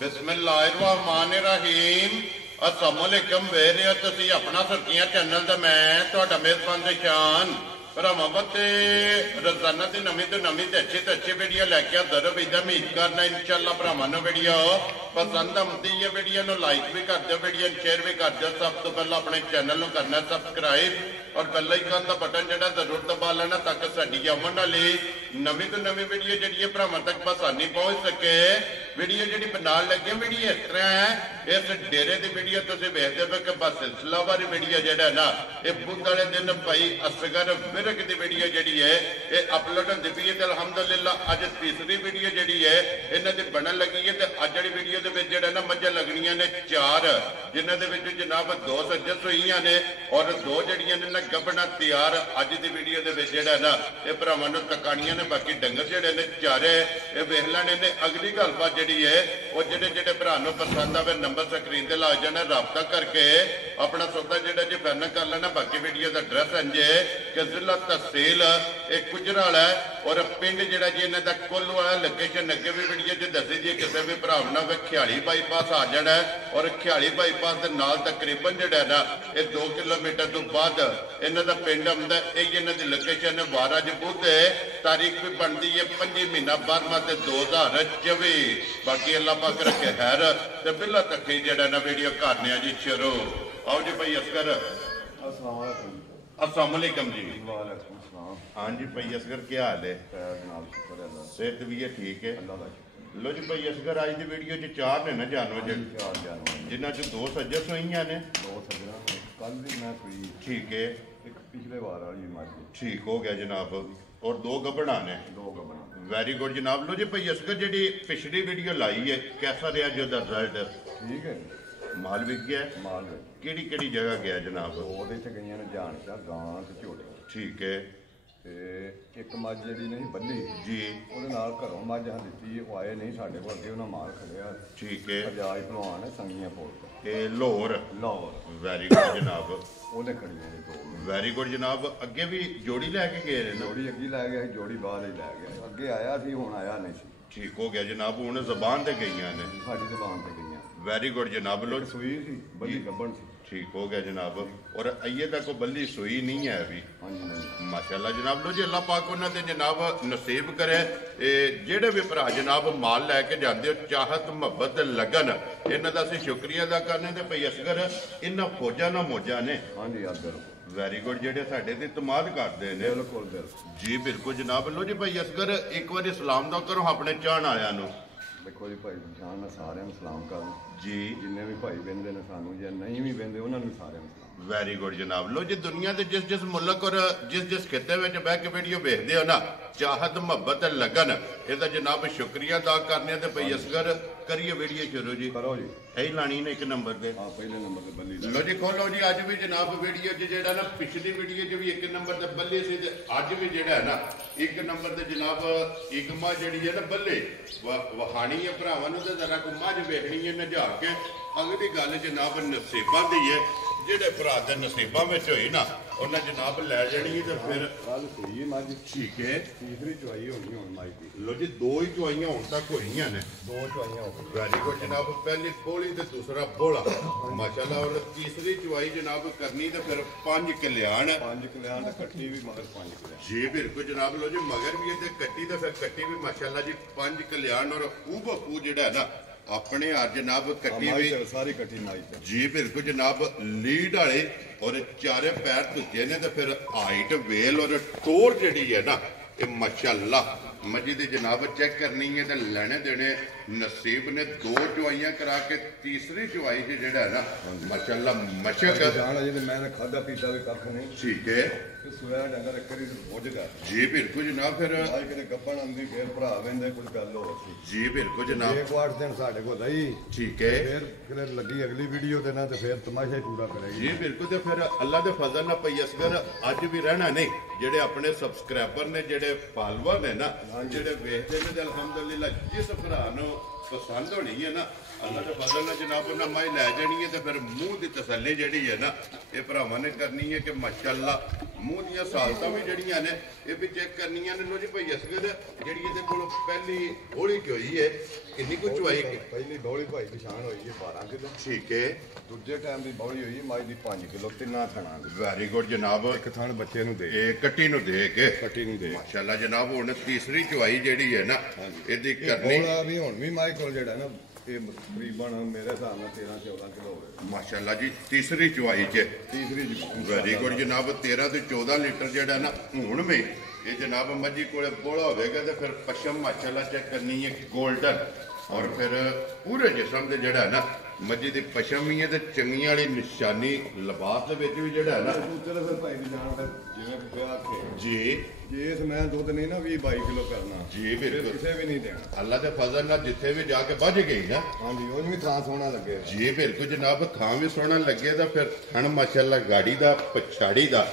बिस्मिल्लाहिर्रहमानिर्रहीम अस्सलामुअलैकुम वेख रहे हो तुसीं अपना सुर्खियां चैनल ते मैं तुहाडा मेज़बान निशान भरावां बत्ते रोजाना की नवीं तो नवीं ते अच्छी वीडियो लैके हाज़र होईदा। उम्मीद करना इंशाअल्लाह भरावां नूं वीडियो पसंद आउंदी है। वीडियो नूं लाइक भी कर दो, वीडियो शेयर भी कर दो। सब तो पहले अपने चैनल नूं करना सब्सक्राइब और बेल आइकन का बटन जिहड़ा जरूर दबा लेना ताकि साडी आउण वाली नवीं तो नवीं वीडियो जिहड़ी है भरावां तक आसानी पहुंच सके। वीडियो जिहड़ी बनाउण लगे वीडियो इस तरह है, इस डेरे की वीडियो तुसीं वेखदे पे कि बस सिलसिलावार वीडियो जिहड़ा ना ये बुध वाले दिन भाई असगर विरक की वीडियो जिहड़ी है ये अपलोड होंदी पई है। ते अल्हम्दुलिल्लाह अज तीसरी वीडियो जिहड़ी है इन्हां दी बनन लगी है। ते अज वाली वीडियो दे विच जिहड़ा ना मझां लगणीਆਂ ने 4, जिन्हां दे विच जनाब 2 सज्जस होईयां ने और 2 जिहड़ियां ने ना गबना तैयार अज दी वीडियो दे विच जिहड़ा ना ये भरावां नूं तकाणीਆਂ ने। बाकी डंगर जिहड़े ने चारे ये वेख लैणे ने। अगली गलबात जिहड़ी है वो जिहड़े भरा नूं पसंद आवे नंबर स्क्रीन ते ला जाना, राबता करके अपना सौदा जिहड़ा जी फाइनल कर लेना। बाकी वीडियो का एड्रैस इंजे कि जिला तहसील गुजरावाला और पिंड जिहड़ा जी इन्हां दा कोल्लू वाला लोकेशन अगे भी वीडियो च दसी जी। किसी भी भरा ना ख्याली बाईपास आ जाना और ख्याली बाईपास के नाल तकरीबन जिहड़ा ना ये 2 किलोमीटर तो बाद इन्हां दा पिंड आउंदा। यही इन्हां दी लोकेशन है। 12 बुध तारीख भी बनती है 5 महीना 12वां 2024। बाकी अल्लाह पाक रखे खैर ते बिल्ला तक ही जिहड़ा ना वीडियो करने जी शुरू। आओ जी भाई असगर। अस्सलाम वालेकुम जी। हाँ जी भाई असगर क्या हाल है? सेहत भी है ठीक है? लो जी भाई असगर अज की वीडियो च 4 ने ना जानवर जिन्हों च 2 सज्जस होईयां ने। कल भी मैं सुई ठीक है, एक पिछले बार वाली मझ ठीक हो गया जनाब और 2 गबड़ा ने। 2 गबना वेरी गुड जनाब। लो जी भाई असगर जी पिछली वीडियो लाई है कैसा रहा जो रिजल्ट? ठीक है, माल विक गया? माल केड़ी केड़ी जगह गया जनाब? ਉਹਦੇ ਚ ਗਈਆਂ ਨੇ ਜਾਣਕਾ ਗਾਂ ਤੇ ਝੋਟੇ। ठीक है ਤੇ ਇੱਕ ਮੱਝ ਜਿਹੜੀ ਨਹੀਂ ਬੱਲੀ जी ਉਹਦੇ ਨਾਲ ਘਰੋਂ ਮੱਝ ਹਾਂ ਦਿੱਤੀ, ਉਹ ਆਏ ਨਹੀਂ ਸਾਡੇ ਕੋਲ, ਅੱਗੇ ਉਹਨਾਂ ਮਾਲ ਖੜਿਆ। ठीक है ਅਜਾਜ ਭਲਵਾਨ ਹੈ ਸੰਗੀਆਂ ਪੋਲ ਤੋਂ ये लाहौर। ਲਾਹੌਰ, वेरी गुड जनाब, ਉਹਨੇ ਖੜੀਆਂ ਨੇ 2। वेरी गुड जनाब। अगे भी जोड़ी लैके गए ने? ਜੋੜੀ ਅੱਗੇ ਲੈ ਗਿਆ ਸੀ, ਜੋੜੀ ਬਾਹਰ ਹੀ ਲੈ ਗਿਆ। ਅੱਗੇ ਆਇਆ ਸੀ, ਹੁਣ आया नहीं ਸੀ। ठीक हो गया जनाब, हूँ जबान ते गई ने। ਸਾਡੀ ਜ਼ਬਾਨ ਤੇ ਗਈਆਂ। वेरी गुड जनाब। लो ਸੂਈ ਸੀ, ਬੱਲੀ ਗੱਬਣ ਸੀ। ठीक हो गया जनाब और अये तक कोई बल्ली सुई नहीं है अभी। हाँ जी नहीं माशाल्लाह जनाब। लो जी अल्लाह पाक उन्होंने जनाब नसीब करे जेड़े भी भरा जनाब माल लैके जाते हो चाहत मुहब्बत लगन इन्हों का असीं शुक्रिया अदा करने ते भाई असगर इन्हां फौजा ना मौजा ने। हाँ जी यार बिल्कुल वेरी गुड जेडे साडे ते इतमाद करते हैं। बिल्कुल बिल्कुल जी बिल्कुल जनाब। लो जी भाई असगर एक बार सलाम तो करो अपने चाहण आया नूं। देखो जी भाई पहचान मैं सारे सलाम कर जी जिन्हें भी भाई बहते ने सानू जे नहीं भी बहते उन्होंने सारे सलाम। वेरी गुड जनाब। लो जी दुनिया के जिस जिस मुल्क और जिस जिस खिते में बह के वीडियो देखते हो ना चाहत मुहब्बत लगन इसका जनाब शुक्रिया अदा करने ते भाई असगर करिए वीडियो शुरू जी। करो जी यही लानी ने 1 नंबर पे। हाँ पहले नंबर पे बल्ली लो जी खोलो जी। अज भी जनाब वीडियो जेड़ा ना पिछली वीडियो च भी 1 नंबर ते बल्ले से अज भी जेड़ा है ना 1 नंबर ते जनाब एक मां जेड़ी है ना बल्ले वहानी है भरावां नूं ते जरा को मझ वेखनी है नजा के। अगली गल जनाब नसीबां दी है जेड़े भरा दे नसीबां विच होई ना उन्हें जनाब लै जानी है। तो फिर कल सुई मझ ठीक है, तीसरी चुआई होनी हुण माई की। लो जी 2 ही चुआइयां हुण तक होईयां ने। 2 चुआइयां हो गई। वेरी गुड जनाब। पहली पोली ते दूसरा बोला माशाल्लाह और तीसरी चुआई जनाब करनी तो फिर 5 कल्याण 5 कल्याण कट्टी भी मगर 5 कल्याण जी बिल्कुल जनाब। लो जी मगर भी है कट्टी तो फिर कट्टी भी माशाल्लाह जी 5 कल्याण और ऊबू जेड़ा है ना अपने आज जनाब कट्टी भी सारी कट्टी माई जी बिल्कुल जनाब लीड वाले और चारे पैर धुचे ने। तो फिर हाइट वेल और टोर जी है ना ये माशाल्लाह मजी दी जनाब चेक करनी है तो लेने देने नसीब ने। 2 चुआइयां करा के तीसरी चुआई से जेड़ा है ना माशाल्लाह मशक मैंने खादा पीता भी कख नहीं। ठीक है सोया डंगर करी भुजदा जी बिल्कुल जनाब। फिर गप्पन आंदी फिर भरा वेंदे कुछ गल हो जी बिल्कुल जनाब। 1-8 दिन साडे कोल रही ठीक है फिर लगी अगली वीडियो देना तो फिर तमाशा ही पूरा करेगी जी बिल्कुल। तो फिर अल्लाह दे फजल नाल भाई असगर अज भी रहना नहीं जेडे अपने सबसक्राइबर ने जेडे फॉलोअर ने ना जेडे वेखदे ने अल्हम्दुलिल्लाह जिस भरा नूं ਪਸੰਦ ਹੋਣੀ ਹੈ ਨਾ ਅੱਲਾ ਦੇ ਫਜ਼ਲ ਨਾਲ ਜਨਾਬ ਉਹਨਾਂ ਮਾਈ ਲੈ ਜਾਣੀ ਹੈ ਤੇ ਫਿਰ ਮੂੰਹ ਦੀ ਤਸੱਲੀ ਜਿਹੜੀ ਹੈ ਨਾ ਇਹ ਭਰਾਵਾਂ ਨੇ ਕਰਨੀ ਹੈ ਕਿ ਮਾਸ਼ਾਅੱਲਾ ਮੂੰਹ ਦੀਆਂ ਸਾਲਤਾਂ ਵੀ ਜਿਹੜੀਆਂ ਨੇ ਇਹ ਵੀ ਚੈੱਕ ਕਰਨੀਆਂ ਨੇ। ਲੋ ਜੀ ਭਾਈ ਅਸਗਰ ਜਿਹੜੀ ਇਹਦੇ ਕੋਲ ਪਹਿਲੀ ਹੌਲੀ ਕਿ ਹੋਈ ਹੈ ਕਿੰਨੀ ਕੁ ਚੁਆਈ ਪਹਿਲੀ ਬੌਲੀ ਭਾਈ ਨਿਸ਼ਾਨ ਹੋਈ ਹੈ 12 ਕਿਲੋ। ਠੀਕ ਹੈ। ਦੂਜੇ ਟਾਈਮ ਦੀ ਬੌਲੀ ਹੋਈ ਮੱਝ ਦੀ 5 ਕਿਲੋ ਤਿੰਨਾਂ ਥਣਾਂ ਦੀ। ਵੈਰੀ ਗੁੱਡ ਜਨਾਬ। ਇੱਕ ਥਣ ਬੱਚੇ ਨੂੰ ਦੇ ਇਹ ਕੱਟੀ ਨੂੰ ਦੇ ਕੇ ਕੱਟੀ ਨੂੰ ਦੇ ਮਾਸ਼ਾਅੱਲਾ ਜਨਾਬ। ਹੁਣ ਤੀਸਰੀ ਚੁਆਈ ਜਿਹੜੀ ਹੈ ਨਾ ਇਹਦੀ ਕਰਨੀ ਵੀ ਹੁਣ ਵੀ ਮਾਈ ਕੋਲ ਜਿਹੜਾ ਨਾ ਇਹ ਤਕਰੀਬਨ ਮੇਰੇ ਹਿਸਾਬ ਨਾਲ 13-14 ਕਿਲੋ ਹੋਵੇ ਮਾਸ਼ਾਅੱਲਾ ਜੀ। ਤੀਸਰੀ ਚੁਆਈ 'ਚ ਤੀਸਰੀ ਵੈਰੀ ਗੁੱਡ ਜਨਾਬ। 13 ਤੋਂ 14 ਲੀਟਰ ਜਿਹੜਾ ਨਾ ਹੁਣ ਵੀ ਇਹ ਜਨਾਬ ਮੱਝੀ ਕੋਲੇ ਬੋਲਾ ਹੋਵੇਗਾ ਤੇ ਫਿਰ ਪਸ਼ਮ ਮਾਸ਼ਾਅੱਲਾ ਚੈੱਕ ਕਰਨੀ ਹੈ ਗੋਲਡਨ ਔਰ ਫਿਰ ਪੂਰੇ ਜਿਸਮ ਦੇ ਜਿਹੜਾ ਨਾ ਮੱਝੀ ਦੀ ਪਸ਼ਮ ਵੀ ਹੈ ਤੇ ਚੰਗੀਆਂ ਵਾਲੀ ਨਿਸ਼ਾਨੀ ਲਿਬਾਸ ਦੇ ਵਿੱਚ ਵੀ ਜਿਹੜਾ ਨਾ ਚਲੋ ਫਿਰ ਭਾਈ ਦੀ ਜਾਨ ਜਿਵੇਂ ਵਿਆਹ ਕੇ ਜੀ ਜੇ ਇਸ ਮੈਂ ਦੁੱਧ ਨਹੀਂ ਨਾ 20-22 ਕਿਲੋ ਕਰਨਾ ਜੀ ਬਿਲਕੁਲ ਕਿਸੇ ਵੀ ਨਹੀਂ ਦੇਣਾ। ਅੱਲਾ ਦੇ ਫਜ਼ਲ ਨਾਲ ਜਿੱਥੇ ਵੀ ਜਾ ਕੇ ਵੱਜ ਗਈ ਨਾ ਹਾਂਜੀ ਉਹਨੂੰ ਵੀ ਥਾਂ ਸੋਹਣਾ ਲੱਗੇ ਜੀ ਬਿਲਕੁਲ ਜਨਾਬ। ਥਾਂ ਵੀ ਸੋਹਣਾ ਲੱਗੇ ਤਾਂ ਫਿਰ ਥਣ ਮਾਸ਼ਾਅੱਲਾ ਗਾੜੀ ਦਾ ਪਛਾੜੀ ਦਾ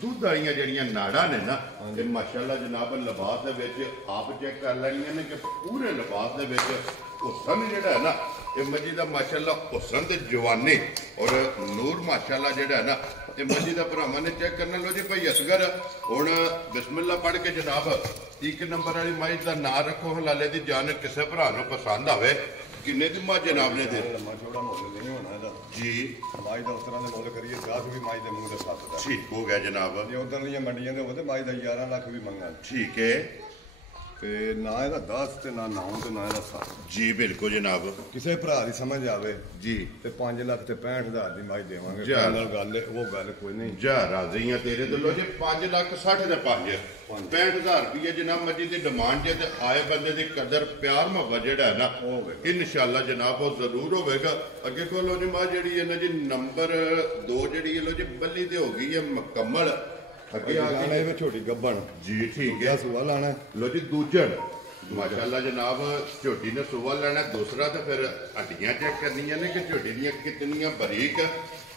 ਦੁੱਧ ਵਾਲੀਆਂ ਜਿਹੜੀਆਂ ਨਾੜਾਂ ਨੇ ਨਾ ਤੇ ਮਾਸ਼ਾਅੱਲਾ ਜਨਾਬ ਲਿਬਾਸ ਦੇ ਵਿੱਚ ਆਪ ਚੈੱਕ ਕਰ ਲੈਣੀਆਂ ਨੇ ਕਿ ਪੂਰੇ ਲਿਬਾਸ ਦੇ ਵਿੱਚ ਹੁਸਨ ਜਿਹੜਾ ਹੈ ਨਾ ਇਹ ਮੱਝੀ ਦਾ ਮਾਸ਼ਾਅੱਲਾ ਹੁਸਨ ਤੇ ਜਵਾਨੀ ਔਰ ਨੂਰ ਮਾਸ਼ਾਅੱਲਾ ਜਿਹੜਾ ਹੈ ਨਾ ਇਹ ਮੱਝੀ ਦਾ ਭਰਾਵਾਂ ਨੇ ਚੈੱਕ ਕਰਨਾ। ਲੋ ਜੀ ਭਾਈ ਅਸਗਰ ਹੁਣ ਬਿਸਮਿਲ੍ਲਾ ਪੜ੍ਹ ਕੇ ਜਨਾਬ 1 ਨੰਬਰ ਵਾਲੀ ਮੱਝ ਦਾ ਨਾਂ ਰੱਖੋ। ਹਲਾਲੇ ਦੀ ਜਾਨ ਕਿਸੇ ਭਰਾ ਨੂੰ ਪਸੰਦ ਆਵੇ ਕਿੰਨੇ ਦੀ ਮੱਝ ਜਨਾਬ ਨੇ ਦੇ ਲੰਮਾ ਚੌੜਾ ਮੁੱਲ ਨਹੀਂ ਹੋਣਾ ਇਹਦਾ ਜੀ। ਮਾਈ ਦਾ ਉਸ ਤਰ੍ਹਾਂ ਦੇ ਮੁੱਲ ਕਰੀਏ 10 ਵੀ ਮਾਈ ਦੇ ਮੂੰਹ ਦੇ ਸੱਤ ਦਾ ਠੀਕ ਹੋ ਗਿਆ ਜਨਾਬ। ਜੇ ਉਧਰ ਦੀਆਂ ਮੰਡੀਆਂ ਦੇ ਹੋਵੇ ਤੇ ਮਾਈ ਦਾ 11 ਲੱਖ ਵੀ ਮੰਗਣ ਠੀਕ ਹੈ। ਤੇ ਨਾ ਇਹਦਾ 10 ਤੇ ਨਾ 9 ਤੇ ਨਾ ਇਹਦਾ 7 ਜੀ ਬਿਲਕੁਲ ਜਨਾਬ। ਕਿਸੇ ਭਰਾ ਦੀ ਸਮਝ ਆਵੇ ਜੀ ਤੇ 5 ਲੱਖ ਤੇ 65,000 ਦੀ ਮਾਈ ਦੇਵਾਂਗੇ। ਜਾ। ਨਾਲ ਗੱਲ ਉਹ ਗੱਲ ਕੋਈ ਨਹੀਂ। ਜਾ ਰਾਜ਼ੀਆਂ ਤੇਰੇ ਦਿਲੋਂ ਜੇ 5 ਲੱਖ 60 ਦੇ 5 65,000 ਰੁਪਏ ਜਨਾਬ ਮੱਝੀ ਦੀ ਡਿਮਾਂਡ ਜੇ ਤੇ ਆਏ ਬੰਦੇ ਦੀ ਕਦਰ ਪਿਆਰ ਮੁਹੱਬਤ ਜਿਹੜਾ ਹੈ ਨਾ ਇਨਸ਼ਾਅੱਲਾ ਜਨਾਬ ਉਹ ਜ਼ਰੂਰ ਹੋਵੇਗਾ। ਅੱਗੇ ਕੋਲ ਲੋ ਜੀ ਮਾਂ ਜਿਹੜੀ ਹੈ ਨਾ ਜੀ ਨੰਬਰ 2 ਜਿਹੜੀ ਹੈ ਲੋ ਜੀ ਬੱਲੀ ਤੇ ਹੋ ਗਈ ਹੈ ਮੁਕੰਮਲ। ਅੱਗੇ ਆ ਗਈ ਇਹ ਛੋਟੀ ਗੱਬਣ ਜੀ ਠੀਕ ਹੈ। ਸੁਆ ਲਾਣਾ ਲੋ ਜੀ ਦੂਜਣ ਮਾਸ਼ਾਅੱਲਾ ਜਨਾਬ ਝੋਟੀ ਨੇ ਸੁਆ ਲੈਣਾ। ਦੂਸਰਾ ਤਾਂ ਫਿਰ ਹੱਡੀਆਂ ਚੈੱਕ ਕਰਨੀਆਂ ਨੇ ਕਿ ਝੋਟੀ ਦੀਆਂ ਕਿਤਨੀਆਂ ਬਰੀਕ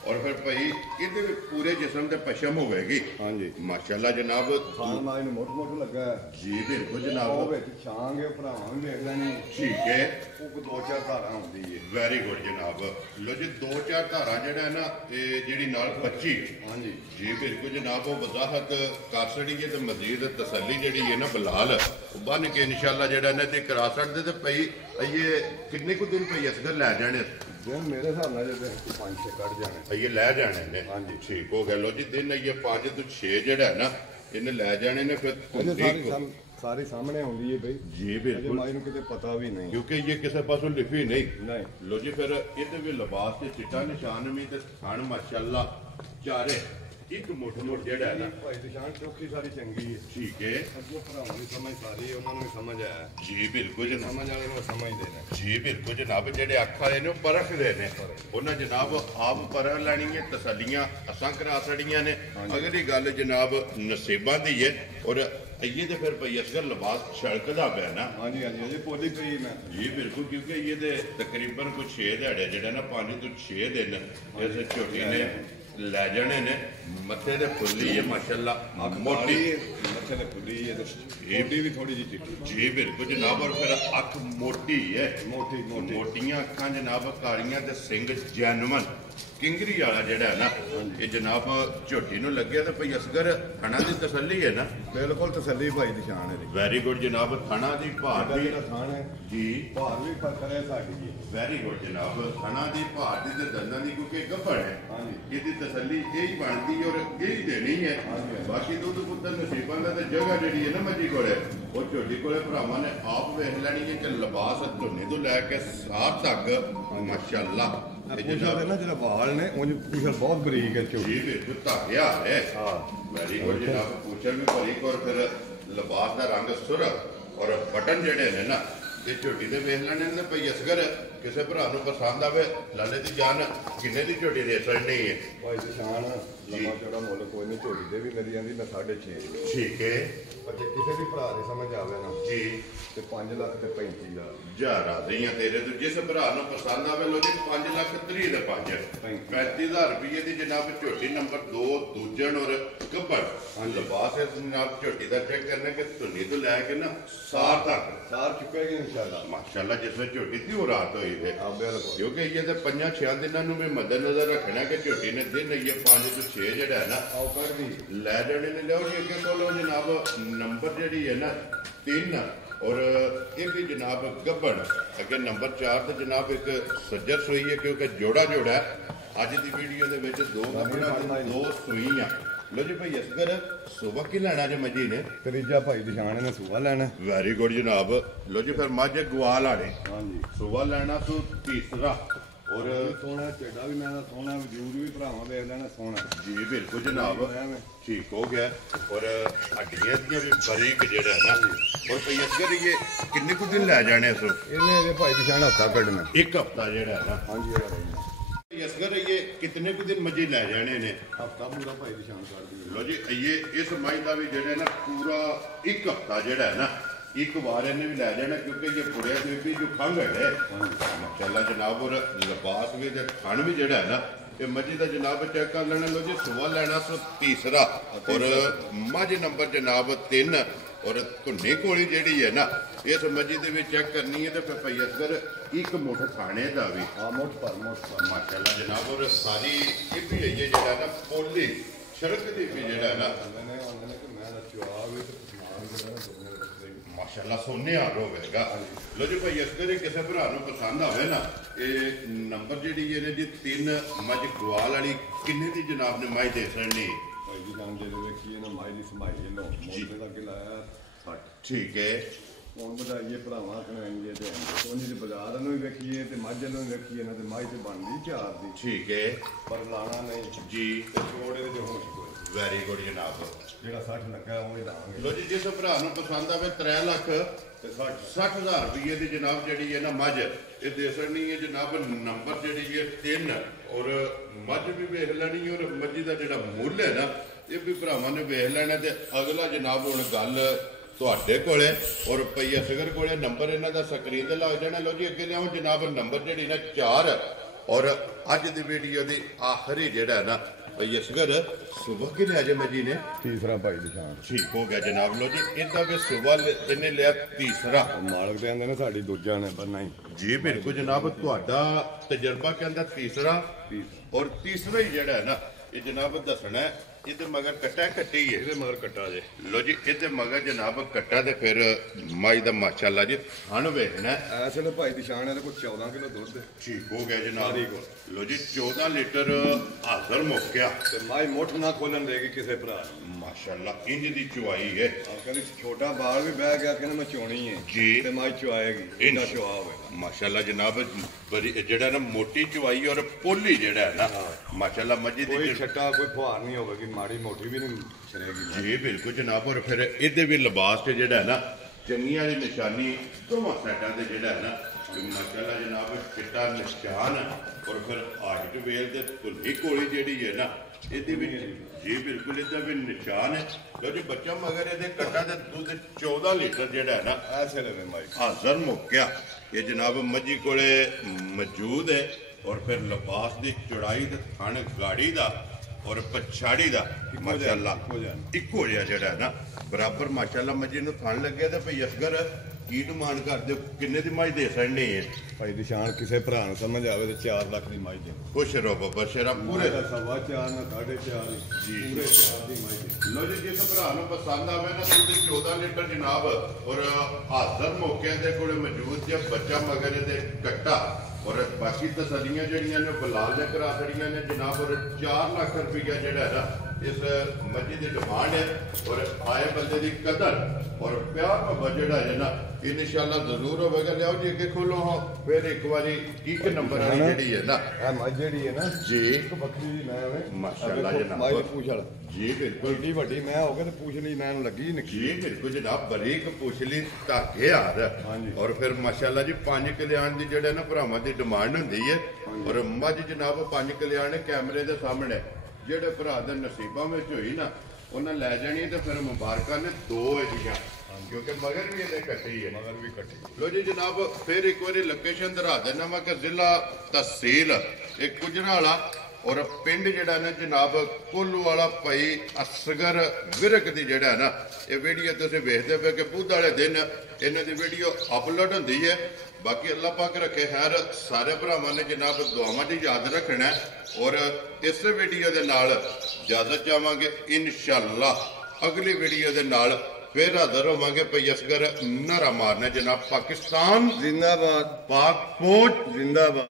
ਔਰ ਫਿਰ ਭਾਈ ਇਹਦੇ ਵਿੱਚ ਪੂਰੇ ਜਿਸਮ ਤੇ ਪਸ਼ਮ ਹੋਵੇਗੀ। ਹਾਂਜੀ ਮਾਸ਼ਾਅੱਲਾ ਜਨਾਬ। ਖਾਨ ਮਾਈ ਨੂੰ ਮੋਟ ਲੱਗਾ ਜੀ ਬਿਲਕੁਲ ਜਨਾਬ। ਉਹ ਵਿੱਚ ਛਾਂਗੇ ਭਰਾਵਾਂ ਵੀ ਦੇਖ ਲੈਣੀ ਠੀਕ ਹੈ। ਉਹ 2-4 ਧਾਰਾਂ ਹੁੰਦੀ ਹੈ। ਵੈਰੀ ਗੁੱਡ ਜਨਾਬ। ਲੋ ਜੀ 2-4 ਧਾਰਾਂ ਜਿਹੜਾ ਹੈ ਨਾ ਇਹ ਜਿਹੜੀ ਨਾਲ 25 ਹਾਂਜੀ ਜੀ ਬਿਲਕੁਲ ਜਨਾਬ। ਉਹ ਵਜ਼ਾਹਤ ਕਰ ਛੜੀਏ ਤੇ ਮਜ਼ੀਦ ਤਸੱਲੀ ਜਿਹੜੀ ਹੈ ਨਾ ਬਲਾਲ ਉਹ ਬੰਨ ਕੇ ਇਨਸ਼ਾਅੱਲਾ ਜਿਹੜਾ ਨਾ ਤੇ ਕਰਾ ਛੱਡਦੇ ਤੇ ਪਈ ਇਹ ਕਿੰਨੇ ਕੁ ਦਿਨ ਪਈ ਅਸਗਰ ਲੈ ਜਾਣੇ ਦਿਨ ਮੇਰੇ ਹਿਸਾਬ ਨਾਲ ਜੇ 5-6 ਕੱਢ ਜਾਣੇ ਇਹ ਲੈ ਜਾਣੇ ਨੇ। ਹਾਂਜੀ ਠੀਕ ਹੋ ਗਿਆ। ਲੋ ਜੀ ਦਿਨ ਇਹ 5 ਤੋਂ 6 ਜਿਹੜਾ ਹੈ ਨਾ ਇਹਨੇ ਲੈ ਜਾਣੇ ਨੇ ਫਿਰ ਸਾਰੀ ਸਾਹਮਣੇ ਆਉਂਦੀ ਹੈ ਬਈ ਜੀ ਬਿਲਕੁਲ। ਮਾਈ ਨੂੰ ਕਿਤੇ ਪਤਾ ਵੀ ਨਹੀਂ ਕਿਉਂਕਿ ਇਹ ਕਿਸੇ ਪਾਸੋਂ ਲਿਖੀ ਨਹੀਂ। ਨਹੀਂ ਲੋ ਜੀ ਫਿਰ ਇਹਦੇ ਵੀ ਲਿਬਾਸ ਤੇ ਚਿੱਟਾ ਨਿਸ਼ਾਨ ਵੀ ਤੇ ਥਣ ਮਾਸ਼ਾਅੱਲਾ ਚਾਰੇ ਇੱਕ ਮੋਟਾ ਜਿਹੜਾ ਹੈ ਨਾ ਭਾਈ ਨਿਸ਼ਾਨ ਚੌਕੀ ਸਾਰੀ ਚੰਗੀ ਹੈ। ਠੀਕ ਹੈ। ਅੱਗੋਂ ਭਰਾਵਾਂ ਦੀ ਸਮਝ ਸਾਰੀ ਉਹਨਾਂ ਨੂੰ ਵੀ ਸਮਝ ਆਇਆ ਜੀ ਬਿਲਕੁਲ ਜਨਾਬ। ਸਮਝ ਵਾਲੇ ਨੂੰ ਸਮਝਦੇ ਨੇ ਜੀ ਬਿਲਕੁਲ ਜਨਾਬ। ਜਿਹੜੇ ਅੱਖ ਵਾਲੇ ਨੇ ਉਹ ਪਰਖਦੇ ਨੇ ਉਹਨਾਂ ਜਨਾਬ ਆਪ ਪਰਖ ਲੈਣੀ ਹੈ ਤਸੱਲੀਆਂ ਅਸਾਂ ਕਰਾ ਛੜੀਆਂ ਨੇ। ਅਗਲੀ ਗੱਲ ਜਨਾਬ ਨਸੀਬਾਂ ਦੀ ਹੈ ਔਰ ਇਹ ਤੇ ਫਿਰ ਭਈ ਅਸਗਰ ਲਿਬਾਸ ਛਲਕਦਾ ਪਿਆ ਨਾ। ਹਾਂਜੀ ਹਾਂਜੀ ਅਜੇ ਪੋਲੀ ਪਈ ਮੈਂ ਜੀ ਬਿਲਕੁਲ ਕਿਉਂਕਿ ਇਹ ਦੇ ਤਕਰੀਬਨ ਕੁਝ 6 ਦਿਹਾੜੇ ਜਿਹੜਾ ਨਾ 5 ਤੋਂ 6 ਦਿਨ ਇਸ ਝੋਟੀ ਨੇ ਲੈ ਜਾਣੇ ਨੇ। ਮੱਥੇ ਦੇ ਫੁੱਲੀ ਹੈ ਮਾਸ਼ਾਅੱਲਾ ਮੋਟੀ ਮੱਥੇ ਦੇ ਫੁੱਲੀ ਹੈ ਤੇ ਵੀ ਥੋੜੀ ਜਿਹੀ ਚਿੱਟੀ ਜੀ ਬਿਲਕੁਲ ਜਨਾਬ। ਔਰ ਫਿਰ ਅੱਖ ਮੋਟੀ ਹੈ ਮੋਟੀਆਂ ਅੱਖਾਂ ਜਨਾਬ ਕਾਲੀਆਂ ਤੇ ਸਿੰਘ ਜੈਨੂਅਨ ਕਿੰਗਰੀ ਵਾਲਾ ਜਿਹੜਾ ਹੈ ਨਾ ਇਹ ਜਨਾਬ ਝੋਟੀ ਨੂੰ ਲੱਗਿਆ ਤੇ ਭਈ ਅਸਗਰ ਥਣਾ ਦੀ ਤਸੱਲੀ ਹੈ ਨਾ। ਬਿਲਕੁਲ ਤਸੱਲੀ ਭਾਈ ਨਿਸ਼ਾਨ ਹੈ। ਵੈਰੀ ਗੁੱਡ ਜਨਾਬ। ਥਣਾ ਦੀ ਭਾਰ ਦੀ ਥਾਣ ਹੈ ਜੀ ਭਾਰ ਵੀ ਕਰੇ ਸਾਡੀ ਵੈਰੀ ਗੁੱਡ ਜਨਾਬ। ਥਣਾ ਦੀ ਭਾਰ ਦੀ ਤੇ ਦੰਦਾਂ ਦੀ ਕਿਉਂਕਿ ਗੱਭੜ ਹੈ ਇਹਦੀ ਤਸੱਲੀ ਇਹ ਹੀ ਬਣਦੀ ਔਰ ਇਹ ਹੀ ਦੇਣੀ ਹੈ। ਬਾਕੀ ਦੁੱਧ ਪੁੱਤਰ ਨਸੀਬਾਂ ਦਾ ਤੇ ਜਗ੍ਹਾ ਜਿਹੜੀ ਹੈ ਨਾ ਮੱਝੀ ਕੋਲੇ ਉਹ ਝੋਟੀ ਕੋਲੇ ਭਰਾਵਾਂ ਨੇ ਆਪ ਵੇਖ ਲੈਣੀ ਹੈ ਕਿ ਲਿਬਾਸ ਝੋਨੇ ਤੋਂ ਲੈ ਕੇ ਸਾਹ ਤੱਕ ਮਾਸ਼ਾਅੱਲਾ ਨਾ ਜਿਹੜਾ ਵਾਲ ਨੇ ਉਹ ਪੁੱਛਲ ਬਹੁਤ ਬਰੀਕ ਹੈ ਜੀ ਬਿਲਕੁਲ ਧਾਰਿਆ ਹੈ। ਵੈਰੀ ਗੁੱਡ ਜਨਾਬ। ਪੁੱਛਲ ਵੀ ਬਰੀਕ ਔਰ ਫਿਰ ਲਿਬਾਸ ਦਾ ਰੰਗ ਸੁਰ ਔਰ ਬਟਨ ਜਿਹੜੇ ਨੇ ਨਾ ਇਹ ਝੋਟੀ ਦੇ ਵੇਖ ਲੈਣੇ ਨੇ ਭਈ ਅਸਗਰ ਕਿਸੇ ਭਰਾ ਨੂੰ ਪਸੰਦ ਆਵੇ ਲਾਲੇ ਦੀ ਜਾਨ ਕਿੰਨੇ ਦੀ ਝੋਟੀ ਦੇ ਛੜਨੀ ਹੈ ਭਾਈ ਨਿਸ਼ਾਨ ਲੰਮਾ ਚੌੜਾ ਮੁੱਲ ਕੋਈ ਨਹੀਂ, ਝੋਲੀ ਦੇ ਵੀ ਮੇਰੀ ਆਂਦੀ ਮੈਂ 6.5। ਠੀਕ ਹੈ ਪਰ ਜੇ ਕਿਸੇ ਵੀ ਭਰਾ ਦੀ ਸਮਝ ਆਵੇ ਨਾ ਜੀ ਤੇ 5 ਲੱਖ ਤੇ 35,000। ਜਾ ਰਾਜ਼ੀਆਂ ਤੇਰੇ ਤੋਂ ਜਿਸ ਭਰਾ ਨੂੰ ਪਸੰਦ ਆਵੇ ਲੋ ਜੀ 5 ਲੱਖ 30 ਦੇ 5 35,000 ਰੁਪਏ ਦੀ ਜਨਾਬ ਝੋਟੀ ਨੰਬਰ 2 ਦੂਜਣ ਔਰ ਗੱਬੜ ਲਿਬਾਸ ਇਸ ਜਨਾਬ ਝੋਟੀ ਦਾ ਚੈੱਕ ਕਰਨਾ ਕਿ ਧੁਨੀ ਤੋਂ ਲੈ ਕੇ ਨਾ ਸਾਰ ਤੱਕ ਸਾਰ ਚੁੱਕੇਗੀ ਇਨਸ਼ਾਅੱਲਾ। ਮਾਸ਼ਾਅੱਲਾ ਜਿਸ ਵਿੱਚ ਝੋਟੀ ਦੀ ਉਹ ਰਾਤ ਹੋਈ ਹੈ ਹਾਂ ਬਿਲਕੁਲ, ਕਿਉਂਕਿ ਇਹ ਤੇ 5-6 ਦਿਨਾਂ ਨੂੰ ਵੀ ਮੱਦੇਨਜ਼ਰ ਰੱਖਣਾ ਕਿ ਝੋਟੀ ਨੇ ਦਿਨ ਇਹ 5 ਤੋਂ 6 ਜਿਹੜਾ ਹੈ ਨਾ ਆਓ ਕਰ ਦੀ ਲੈ ਜਾਣੇ ਨੇ। ਲਿਓ ਜੀ ਅੱਗੇ ਕੋਲੋਂ ਜਨਾਬ ਨੰਬਰ ਜਿਹੜੀ ਹੈ ਨਾ 3 ਔਰ ਇਹ ਵੀ ਜਨਾਬ ਗੱਬੜ ਅੱਗੇ ਨੰਬਰ 4 ਤੇ ਜਨਾਬ ਇੱਕ ਸੱਜਰ ਸੂਈ ਹੈ ਕਿਉਂਕਿ ਜੋੜਾ ਹੈ। ਅੱਜ ਦੀ ਵੀਡੀਓ ਦੇ ਵਿੱਚ 2 ਗੱਬੜਾਂ ਤੇ 2 ਸੂਈਆਂ। ਲੋ ਜੀ ਭਾਈ ਅਸਗਰ ਸੁਬਾ ਕੀ ਲੈਣਾ ਜੇ ਮੱਝੀ ਨੇ? ਤੀਜਾ ਭਾਈ ਦਿਸ਼ਾਨ ਨੇ ਸੂਆ ਲੈਣਾ। ਵੈਰੀ ਗੁੱਡ ਜਨਾਬ। ਲੋ ਜੀ ਫਿਰ ਮੱਝ ਗਵਾਲ ਆੜੇ ਹਾਂਜੀ ਸੁਬਾ ਲੈਣਾ ਤੂੰ ਤੀਸਰਾ ਔਰ ਸੋਹਣਾ ਚੱਡਾ ਵੀ ਲੈਣਾ, ਸੋਹਣਾ ਵਜੂਦ ਵੀ ਭਰਾਵਾਂ ਵੇਖ ਲੈਣਾ ਸੋਹਣਾ। ਜੀ ਬਿਲਕੁਲ ਜਨਾਬ ਠੀਕ ਹੋ ਗਿਆ ਔਰ ਹੱਡੀਆਂ ਦੀਆਂ ਵੀ ਬਰੀਕ ਜਿਹੜਾ ਹੈ ਨਾ। ਔਰ ਭਾਈ ਅਸਗਰ ਇਹ ਕਿੰਨੇ ਕੁ ਦਿਨ ਲੈ ਜਾਣੇ ਸੋ? ਇਹਨੇ ਇਹਦੇ ਭਾਈ ਦਿਸ਼ਾਨ ਹਫਤਾ ਕੱਢਣਾ। ਇੱਕ ਹਫਤਾ ਜਿਹੜਾ ਹੈ ਨਾ। ਹਾਂਜੀ ਇਹਦਾ ਰਹਿਣਾ ਅਸਗਰ ਇਹ ਕਿਤਨੇ ਕੁ ਦਿਨ ਮੱਝੀ ਲੈ ਜਾਣੇ ਨੇ? ਹਫਤਾ ਪੂਰਾ ਭਾਈ ਦਿਸ਼ਾਨ ਕਰਦੀ। ਲੋ ਜੀ ਇਹ ਇਸ ਮੱਝ ਦਾ ਵੀ ਜਿਹੜਾ ਨਾ ਪੂਰਾ ਇੱਕ ਹਫਤਾ ਜਿਹੜਾ ਹੈ ਨਾ ਇੱਕ ਵਾਰ ਇਹਨੇ ਵੀ ਲੈ ਜਾਣਾ ਕਿਉਂਕਿ ਇਹ ਪੁੜਿਆ ਦੇ ਵੀ ਜੋ ਖੰਘ ਹੈ ਮਾਸ਼ਾਅੱਲਾ ਜਨਾਬ। ਔਰ ਲਿਬਾਸ ਵੀ ਤੇ ਥਣ ਵੀ ਜਿਹੜਾ ਹੈ ਨਾ ਇਹ ਮੱਝੀ ਦਾ ਜਨਾਬ ਚੈੱਕ ਕਰ ਲੈਣਾ। ਲੋ ਜੀ ਸੁਬਾ ਲੈਣਾ ਸੋ ਤੀਸਰਾ ਔਰ ਮੱਝ ਨੰਬਰ ਜਨਾਬ 3 ਔਰ ਧੁੰਨੀ ਕੋਲੀ ਜਿਹੜੀ ਹੈ ਨਾ ਇਸ ਮੱਝੀ ਦੇ ਵਿੱਚ ਚੈੱਕ ਕਰਨੀ ਹੈ ਤੇ ਫਿਰ ਭਾਈ ਅਸਗਰ ਇੱਕ ਮੁੱਠ ਖਾਣੇ ਦਾ ਵੀ ਮੋਟ ਪਰ ਮਾਸ਼ਾਅੱਲਾ ਜਨਾਬ। ਔਰ ਸਾਰੀ ਇਹ ਵੀ ਹੈ ਜਿਹੜਾ ਨਾ ਪੋਲੀ ਸ਼ਰਕ ਦੀ ਵੀ ਜਿਹੜਾ ਨਾ ਮਾਸ਼ਾਅੱਲਾ ਸੋਨੇ ਆ ਹੋਵੇਗਾ। ਲੋ ਜੀ ਭਾਈ ਅਸਗਰ ਕਿਸੇ ਭਰਾ ਨੂੰ ਪਸੰਦ ਆਵੇ ਨਾ ਇਹ ਨੰਬਰ ਜਿਹੜੀ ਇਹਨੇ ਜੀ 3 ਮੱਝ ਗਵਾਲ ਵਾਲੀ ਕਿੰਨੇ ਦੀ ਜਨਾਬ ਨੇ ਮਾਈ ਦੇ ਸਕਣੀ? ਭਾਈ ਜੀ ਨਾਮ ਜਿਹੜੇ ਵੇਖੀਏ ਨਾ ਮਾਈ ਦੀ ਸਮਾਈ ਲੋ ਮੋਟੇ ਦਾ ਕਿ ਲਾਇਆ 60। ਠੀਕ ਹੈ ਹੁਣ ਵਧਾਈਏ ਭਰਾਵਾਂ ਕਰਾਂਗੇ ਤੇ ਸੋਨੀ ਦੇ ਬਾਜ਼ਾਰ ਨੂੰ ਵੀ ਵੇਖੀਏ ਤੇ ਮੱਝ ਨੂੰ ਵੀ ਵੇਖੀਏ ਨਾ ਤੇ ਮਾਈ ਤੇ ਬਣਦੀ 4 ਦੀ। ਠੀਕ ਹੈ ਪਰ ਲਾਣਾ ਨਹੀਂ ਜੀ ਤੇ ਛੋੜੇ ਦੇ ਹੋਸ਼ ਕੋਈ। ਵੈਰੀ ਗੁੱਡ ਜਨਾਬ। ਜਿਹੜਾ 60 ਲੱਗਾ ਉਹ ਹੀ ਲਾਵਾਂਗੇ। ਲੋ ਜੀ ਜਿਸ ਭਰਾ ਨੂੰ ਪਸੰਦ ਆਵੇ 3 ਲੱਖ ਤੇ 60,000 ਰੁਪਏ ਦੀ ਜਨਾਬ ਜਿਹੜੀ ਹੈ ਨਾ ਮੱਝ ਇਹ ਦੇ ਸਕਣੀ ਹੈ ਜਨਾਬ। ਨੰਬਰ ਜਿਹੜੀ ਹੈ 3 ਔਰ ਮੱਝ ਵੀ ਵੇਖ ਲੈਣੀ ਔਰ ਮੱਝੀ ਦਾ ਜਿਹੜਾ ਮੁੱਲ ਹੈ ਨਾ ਇਹ ਵੀ ਭਰਾਵਾਂ ਨੇ ਵੇਖ ਲੈਣਾ। ਤੇ ਅਗਲਾ ਜਨਾਬ ਹੁਣ ਗੱਲ ਤੁਹਾਡੇ ਕੋਲੇ ਔਰ ਪਈ ਅਸਗਰ ਕੋਲੇ ਨੰਬਰ ਇਹਨਾਂ ਦਾ ਸਕਰੀਨ ਤੇ ਲੱਗ ਜਾਣਾ। ਲੋ ਜੀ ਅੱਗੇ ਲਿਆਓ ਜਨਾਬ ਨੰਬਰ ਜਿਹੜੀ ਨਾ 4 ਔਰ ਅੱਜ ਦੀ ਵੀਡੀਓ ਦੀ ਆਖਰੀ ਜਿਹੜਾ ਨਾ ਭਾਈ ਅਸਗਰ ਸੁਬਹ ਕਿ ਲਿਆ ਜੇ ਮੱਝੀ ਨੇ? ਤੀਸਰਾ ਭਾਈ ਦਿਸ਼ਾਨ। ਠੀਕ ਹੋ ਗਿਆ ਜਨਾਬ। ਲੋ ਜੀ ਇਹਦਾ ਵੀ ਸੁਬਹ ਇਹਨੇ ਲਿਆ ਤੀਸਰਾ। ਮਾਲਕ ਦੇ ਆਂਦੇ ਨੇ ਸਾਡੀ ਦੂਜਾ ਨੇ ਪਰ ਨਹੀਂ। ਜੀ ਬਿਲਕੁਲ ਜਨਾਬ ਤੁਹਾਡਾ ਤਜਰਬਾ ਕਹਿੰਦਾ ਤੀਸਰਾ ਔਰ ਤੀਸਰਾ ਹੀ ਜਿਹੜਾ ਹੈ ਨਾ ਇਹ ਜਨਾਬ ਦੱਸਣਾ ਹੈ। ਇਹਦੇ ਮਗਰ ਕੱਟਾ ਕੱਟੀ ਹੈ। ਇਹਦੇ ਮਗਰ ਕੱਟਾ ਜੇ। ਲੋ ਜੀ ਇਹਦੇ ਮਗਰ ਜਨਾਬ ਕੱਟਾ ਤੇ ਫਿਰ ਮਾਈ ਦਾ ਮਾਸ਼ਾਅੱਲਾ ਜੀ ਥਣ ਵੇਖਣਾ ਐਸੇ ਨੇ ਭਾਈ ਦਿਸ਼ਾਨ ਇਹਦੇ ਕੋਲ 14 ਕਿਲੋ ਦੁੱਧ। ਠੀਕ ਹੋ ਗਿਆ ਜਨਾਬ। ਲੋ ਜੀ 14 ਲੀਟਰ ਹਾਜ਼ਰ ਮੁੱਕਿਆ ਤੇ ਮਾਈ ਮੁੱਠ ਨਾ ਖੋਲਣ ਦੇਗੀ ਕਿਸੇ ਭਰਾ ਨੂੰ। ਮਾਸ਼ਾਅੱਲਾ ਇੰਜ ਦੀ ਚੁਆਈ ਹੈ। ਕਹਿੰਦੇ ਛੋਟਾ ਬਾਲ ਵੀ ਬਹਿ ਗਿਆ ਕਹਿੰਦਾ ਮੈਂ ਚੋਣੀ ਹੈ ਜੀ ਤੇ ਮਾਈ ਚੁਆਏਗੀ ਇਹਦਾ ਚੁਆ ਹੋਵੇ। ਮਾਸ਼ਾਅੱਲਾ ਜਨਾਬ ਜਿਹੜਾ ਨਾ ਮੋਟੀ ਚੁਆਈ ਔਰ ਪੋਲੀ ਜਿਹੜਾ ਹੈ ਨਾ ਮਾਸ਼ਾਅੱਲਾ ਮੱਝੀ ਦੀ ਕੋਈ ਛੱਟਾ ਕੋਈ ਫੁਹਾਰ ਨਹੀਂ ਹੋਵੇਗੀ, ਮਾੜੀ ਮੋਟੀ ਵੀ ਨਹੀਂ ਛੜੇਗੀ। ਜੀ ਬਿਲਕੁਲ ਜਨਾਬ। ਔਰ ਫਿਰ ਇਹਦੇ ਵੀ ਲਿਬਾਸ ਤੇ ਜਿਹੜਾ ਹੈ ਨਾ ਚੰਗੀਆਂ ਦੀ ਨਿਸ਼ਾਨੀ ਦੋਵਾਂ ਸਾਈਡਾਂ ਤੇ ਜਿਹੜਾ ਹੈ ਨਾ ਮਾਸ਼ਾਅੱਲਾ ਜਨਾਬ ਚਿੱਟਾ ਨਿਸ਼ਾਨ ਔਰ ਫਿਰ ਹਾਰਟ ਵੇਲ ਤੇ ਧੁੰਨੀ ਕੋਲੀ ਜਿਹੜੀ ਹੈ ਨਾ ਇਹਦੇ ਵਿੱਚ ਜੀ ਬਿਲਕੁਲ ਇਹਦਾ ਵੀ ਨਿਸ਼ਾਨ ਹੈ। ਲੋ ਜੀ ਬੱਚਾ ਮਗਰ ਇਹਦੇ ਕੱਟਾ ਤੇ ਦੁੱਧ 14 ਲੀਟਰ ਜਿਹੜਾ ਹੈ ਨਾ ਐਸੇ ਲੈ ਮਾਈ ਹਾਜ਼ਰ ਮੁੱਕਿਆ ਇਹ ਜਨਾਬ ਮੱਝੀ ਕੋਲੇ ਮੌਜੂਦ ਹੈ। ਔਰ ਫਿਰ ਲਿਬਾਸ ਦੀ ਚੌੜਾਈ ਤੇ ਥਣ ਗਾੜੀ ਦਾ ਔਰ ਪਛਾੜੀ ਦਾ ਮਾਸ਼ਾਅੱਲਾ ਇੱਕੋ ਜਿਹਾ ਜਿਹੜਾ ਹੈ ਨਾ ਬਰਾਬਰ ਮਾਸ਼ਾਅੱਲਾ ਮੱਝੀ ਨੂੰ ਥਣ ਲੱਗਿਆ। ਤੇ ਭਈ ਅਸਗਰ ਕੀ ਡਿਮਾਂਡ ਕਰਦੇ ਕਿੰਨੇ ਦੀ ਮਾਈ ਦੇ ਸਕਣੀ ਹੈ? ਭਾਈ ਦਿਸ਼ਾਨ ਕਿਸੇ ਭਰਾ ਨੂੰ ਸਮਝ ਆਵੇ ਤੇ 4 ਲੱਖ ਦੀ ਮਾਈ ਦੇ। ਖੁਸ਼ ਰਹੋ ਬੱਬਾ ਸ਼ੇਰਾ ਪੂਰੇ 4.5 ਨਾ 4.5 ਜੀ ਪੂਰੇ 4 ਦੀ ਮਾਈ ਦੇ। ਲੋ ਜੀ ਜਿਸ ਭਰਾ ਨੂੰ ਪਸੰਦ ਆਵੇ ਨਾ ਤੁਸੀਂ 14 ਲੀਟਰ ਜਨਾਬ ਔਰ ਹਾਜ਼ਰ ਮੌਕਿਆਂ ਦੇ ਕੋਲੇ ਮੌਜੂਦ ਜੇ ਬੱਚਾ ਮਗਰ ਇਹਦੇ ਕੱਟਾ ਔਰ ਬਾਕੀ ਤਸੱਲੀਆਂ ਜਿਹੜੀਆਂ ਨੇ ਬਲਾਲ ਨੇ ਕਰਾ ਛੜੀਆਂ ਨੇ ਜਨਾਬ। ਔਰ 4 ਲੱਖ ਰੁਪਈਆ ਜਿਹੜਾ ਹੈ ਨਾ ਇਸ ਮੱਝੀ ਦੀ ਡਿਮਾਂਡ ਹੈ ਔਰ ਆਏ ਬੰਦੇ ਦੀ ਕਦਰ ਔਰ ਪਿਆਰ ਮੁਹੱਬਤ ਜਿਹੜਾ ਹੈ ਨਾ ਇਨਸ਼ਾਅੱਲਾ ਜ਼ਰੂਰ ਹੋਵੇਗਾ। ਲਿਆਓ ਜੀ ਅੱਗੇ ਖੋਲੋ ਹਾਂ ਫਿਰ ਇੱਕ ਵਾਰੀ ਇੱਕ ਨੰਬਰ ਵਾਲੀ ਜਿਹੜੀ ਹੈ ਨਾ ਇਹ ਮੱਝ ਜਿਹੜੀ ਹੈ ਨਾ ਜੀ ਇੱਕ ਬੱਕਰੀ ਦੀ ਮੈਂ ਹੋਵੇ ਮਾਸ਼ਾਅੱਲਾ ਜਨਾਬ। ਮਾਈ ਪੂਛ ਵਾਲਾ ਜੀ ਬਿਲਕੁਲ ਏਡੀ ਵੱਡੀ ਮੈਂ ਹੋ ਗਿਆ ਤੇ ਪੂਛ ਲਈ ਮੈਂ ਲੱਗੀ ਨਿੱਕੀ। ਜੀ ਬਿਲਕੁਲ ਜਨਾਬ ਬਰੀਕ ਪੁੱਛ ਲਈ ਧਾਗੇ ਹਾਰ ਔਰ ਫਿਰ ਮਾਸ਼ਾਅੱਲਾ ਜੀ 5 ਕਲਿਆਣ ਦੀ ਜਿਹੜੇ ਨਾ ਭਰਾਵਾਂ ਦੀ ਡਿਮਾਂਡ ਹੁੰਦੀ ਹੈ ਔਰ ਮੱਝ ਜਨਾਬ 5 ਕਲਿਆਣ ਕੈਮਰੇ ਦੇ ਸਾਹਮਣੇ ਜਿਹੜੇ ਭਰਾ ਦੇ ਨਸੀਬਾਂ ਵਿੱਚ ਹੋਈ ਨਾ ਉਹਨਾਂ ਲੈ ਜਾਣੀ ਤੇ ਫਿਰ ਮੁਬਾਰਕਾਂ ਨੇ ਦੋ ਇਹਦੀਆਂ ਕਿਉਂਕਿ ਮਗਰ ਵੀ ਇਹਦੇ ਕੱਟੀ ਹੈ ਮਗਰ ਵੀ ਕੱਟੀ। ਲੋ ਜੀ ਜਨਾਬ ਫਿਰ ਇੱਕ ਵਾਰੀ ਲੋਕੇਸ਼ਨ ਦਿਖਾ ਦੇਣਾ ਵਾ ਕਿ ਜ਼ਿਲ੍ਹਾ ਤਹਿਸੀਲ ਇਹ ਗੁਜਰਾਂਵਾਲਾ ਔਰ ਪਿੰਡ ਜਿਹੜਾ ਨਾ ਜਨਾਬ ਕੋਲੂ ਵਾਲਾ ਭਾਈ ਅਸਗਰ ਵਿਰਕ ਦੀ ਜਿਹੜਾ ਨਾ ਇਹ ਵੀਡੀਓ ਤੁਸੀਂ ਵੇਖਦੇ ਪਏ ਕਿ ਬੁੱਧ ਵਾਲੇ ਦਿਨ ਇਹਨਾਂ ਦੀ ਵੀਡੀਓ ਅਪਲੋਡ ਹੁੰਦੀ ਹੈ। ਬਾਕੀ ਅੱਲਾਹ ਪਾਕ ਰੱਖੇ ਖੈਰ ਸਾਰੇ ਭਰਾਵਾਂ ਨੇ ਜਨਾਬ ਦੁਆਵਾਂ ਦੀ ਯਾਦ ਰੱਖਣਾ ਔਰ ਇਸ ਵੀਡੀਓ ਦੇ ਨਾਲ ਇਜਾਜ਼ਤ ਚਾਹਾਂਗੇ ਇਨਸ਼ਾਅੱਲਾ ਅਗਲੀ ਵੀਡੀਓ ਦੇ ਨਾਲ फिर हाजिर होवांगे भाई असगर नारा मारना जनाब पाकिस्तान जिंदाबाद, पाक फौज जिंदाबाद।